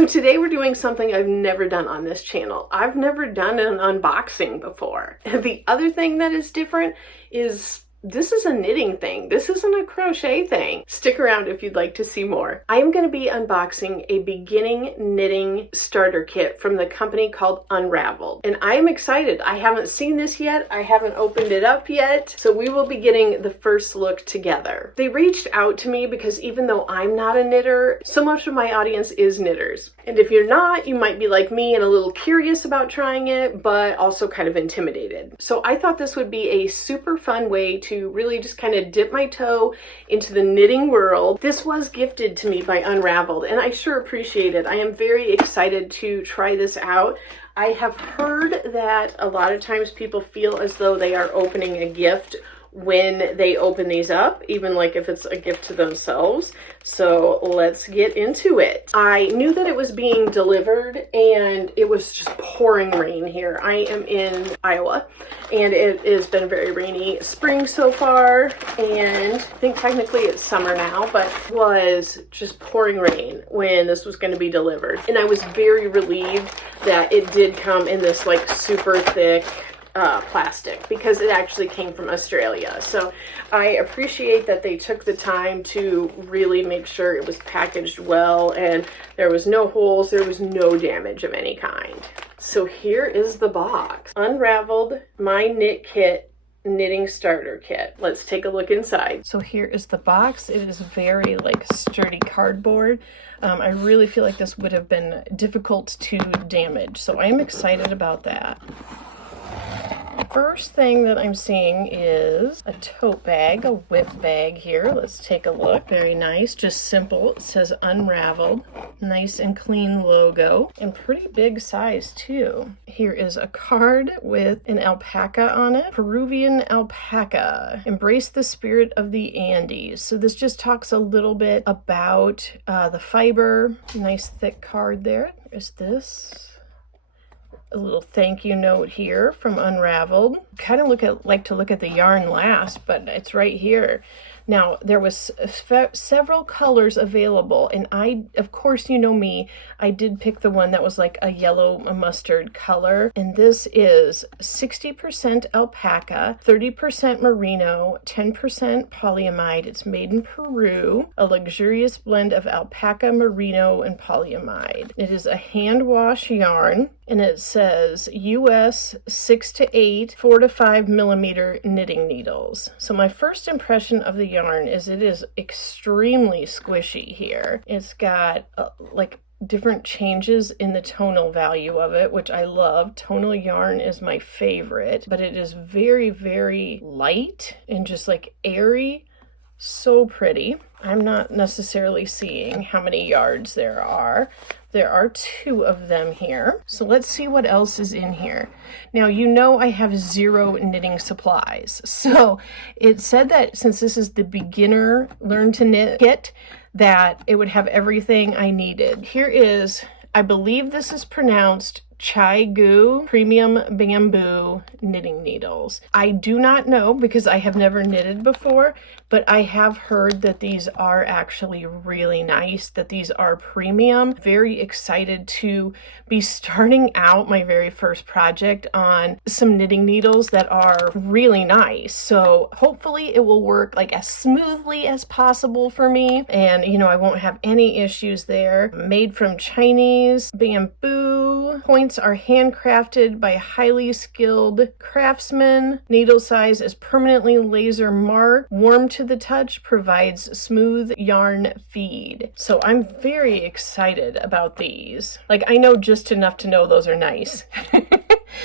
So today we're doing something I've never done on this channel. I've never done an unboxing before. And the other thing that is different is this is a knitting thing. This isn't a crochet thing. Stick around if you'd like to see more. I am going to be unboxing a beginning knitting starter kit from the company called Unravelled. And I am excited. I haven't seen this yet. I haven't opened it up yet. So we will be getting the first look together. They reached out to me because even though I'm not a knitter, so much of my audience is knitters. And if you're not, you might be like me and a little curious about trying it, but also kind of intimidated. So I thought this would be a super fun way to really just kind of dip my toe into the knitting world. This was gifted to me by Unravelled, and I sure appreciate it. I am very excited to try this out. I have heard that a lot of times people feel as though they are opening a gift when they open these up, even like if it's a gift to themselves. So let's get into it. I knew that it was being delivered and it was just pouring rain here. I am in Iowa and it has been very rainy spring so far, and I think technically it's summer now, but it was just pouring rain when this was going to be delivered. And I was very relieved that it did come in this like super thick plastic, because it actually came from Australia. So I appreciate that they took the time to really make sure it was packaged well and there was no holes, there was no damage of any kind. So here is the box. Unravelled My Knit Kit knitting starter kit. Let's take a look inside. So here is the box. It is very like sturdy cardboard. I really feel like this would have been difficult to damage, so I am excited about that. First thing that I'm seeing is a tote bag, a whip bag here. Let's take a look. Very nice, just simple. It says Unravelled. Nice and clean logo, and pretty big size too. Here is a card with an alpaca on it. Peruvian alpaca. Embrace the spirit of the Andes. So this just talks a little bit about the fiber. Nice thick card there. There's this. A little thank you note here from Unravelled. Kind of like to look at the yarn last, but it's right here. Now, there was several colors available, and I, of course, you know me, I did pick the one that was like a yellow mustard color, and this is 60% alpaca, 30% merino, 10% polyamide. It's made in Peru, a luxurious blend of alpaca, merino, and polyamide. It is a hand wash yarn, and it says US 6 to 8, 4 to 5 millimeter knitting needles. So my first impression of the yarn is it is extremely squishy here. It's got like different changes in the tonal value of it, which I love. Tonal yarn is my favorite, but it is very, very light and just like airy. So pretty. I'm not necessarily seeing how many yards there are. There are 2 of them here. So let's see what else is in here. Now, you know I have 0 knitting supplies. So it said that since this is the beginner learn to knit kit, that it would have everything I needed. Here is, I believe this is pronounced Chai Gu Premium Bamboo knitting needles. I do not know because I have never knitted before, but I have heard that these are actually really nice, that these are premium. Very excited to be starting out my very first project on some knitting needles that are really nice. So hopefully it will work like as smoothly as possible for me, and you know, I won't have any issues there. Made from Chinese bamboo. Points are handcrafted by highly skilled craftsmen. Needle size is permanently laser marked. Warm to the touch, provides smooth yarn feed. So I'm very excited about these. Like, I know just enough to know those are nice.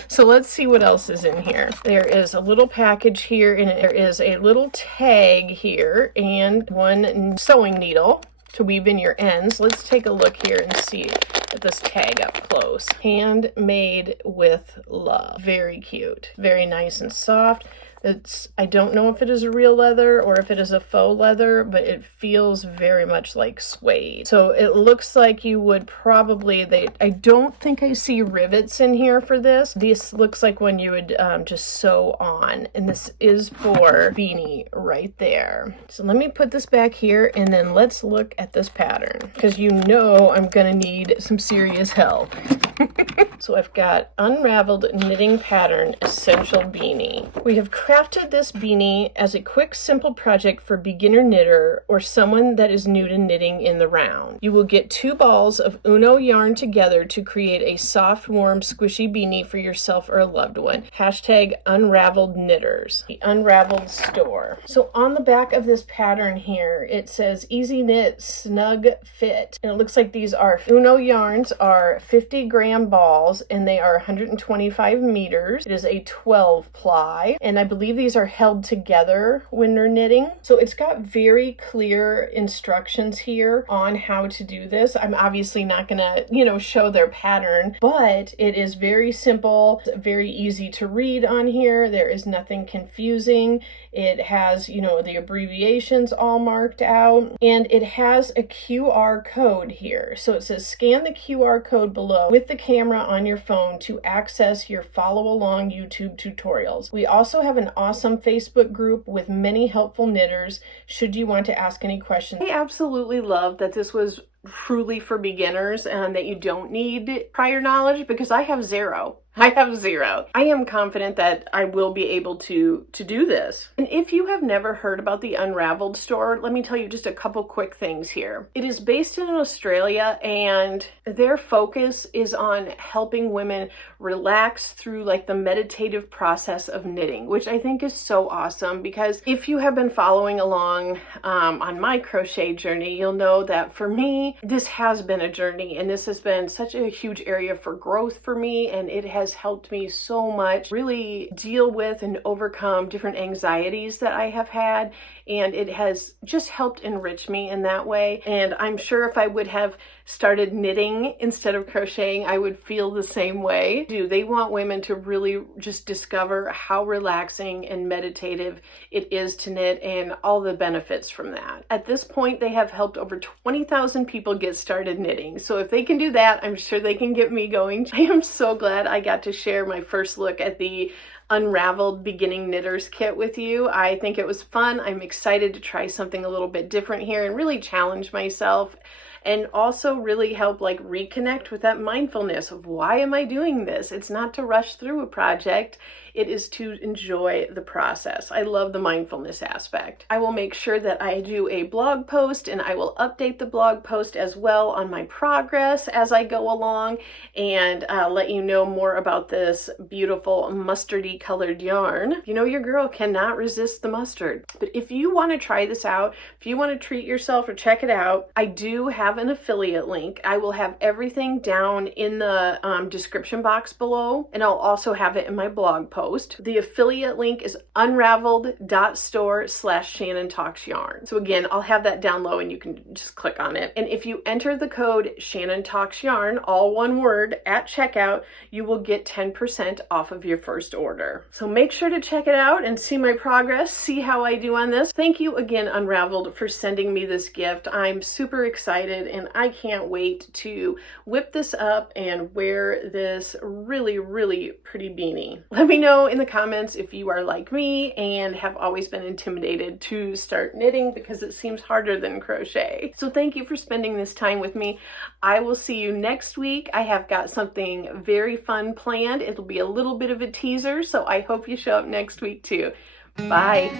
So let's see what else is in here. There is a little package here, and there is a little tag here and one sewing needle to weave in your ends. Let's take a look here and see this tag up close. Handmade with love. Very cute. Very nice and soft. I don't know if it is a real leather or if it is a faux leather, but it feels very much like suede. So it looks like you would probably, I don't think I see rivets in here for this. This looks like one you would just sew on, and this is for beanie right there. So let me put this back here, and then let's look at this pattern, because you know I'm gonna need some serious help. So I've got Unraveled Knitting Pattern Essential Beanie. We have crafted this beanie as a quick, simple project for beginner knitter or someone that is new to knitting in the round. You will get 2 balls of Uno yarn together to create a soft, warm, squishy beanie for yourself or a loved one. Hashtag Unraveled Knitters. The Unraveled store. So on the back of this pattern here, it says easy knit, snug fit. And it looks like these are Uno yarns are 50-gram balls, and they are 125 meters. It is a 12 ply, and I believe these are held together when they're knitting. So it's got very clear instructions here on how to do this. I'm obviously not gonna, show their pattern, but it is very simple, very easy to read on here. There is nothing confusing. It has, the abbreviations all marked out, and it has a QR code here. So it says scan the QR code below with the camera on your phone to access your follow along YouTube tutorials. We also have an awesome Facebook group with many helpful knitters should you want to ask any questions. I absolutely love that this was truly for beginners and that you don't need prior knowledge, because I have zero. I am confident that I will be able to do this. And if you have never heard about the Unravelled store, let me tell you just a couple quick things here. It is based in Australia, and their focus is on helping women relax through like the meditative process of knitting, which I think is so awesome, because if you have been following along on my crochet journey, you'll know that for me, this has been a journey, and this has been such a huge area for growth for me, and it has helped me so much really deal with and overcome different anxieties that I have had, and it has just helped enrich me in that way. And I'm sure if I would have started knitting instead of crocheting, I would feel the same way. They want women to really just discover how relaxing and meditative it is to knit and all the benefits from that. At this point, they have helped over 20,000 people get started knitting. So if they can do that, I'm sure they can get me going. I am so glad I got to share my first look at the Unraveled Beginning Knitters Kit with you. I think it was fun. I'm excited to try something a little bit different here and really challenge myself, and also really help like reconnect with that mindfulness of why am I doing this? It's not to rush through a project. It is to enjoy the process. I love the mindfulness aspect. I will make sure that I do a blog post, and I will update the blog post as well on my progress as I go along, and let you know more about this beautiful mustardy colored yarn. Your girl cannot resist the mustard. But if you want to try this out, if you want to treat yourself or check it out, I do have an affiliate link. I will have everything down in the description box below, and I'll also have it in my blog post. The affiliate link is unraveled.store/Shannon Talks Yarn. So again, I'll have that down low and you can just click on it. And if you enter the code Shannon Talks Yarn, all one word, at checkout, you will get 10% off of your first order. So make sure to check it out and see my progress, see how I do on this. Thank you again, Unraveled, for sending me this gift. I'm super excited, and I can't wait to whip this up and wear this really, really pretty beanie. Let me know in the comments if you are like me and have always been intimidated to start knitting because it seems harder than crochet. So thank you for spending this time with me. I will see you next week. I have got something very fun planned. It'll be a little bit of a teaser, so I hope you show up next week too. Bye.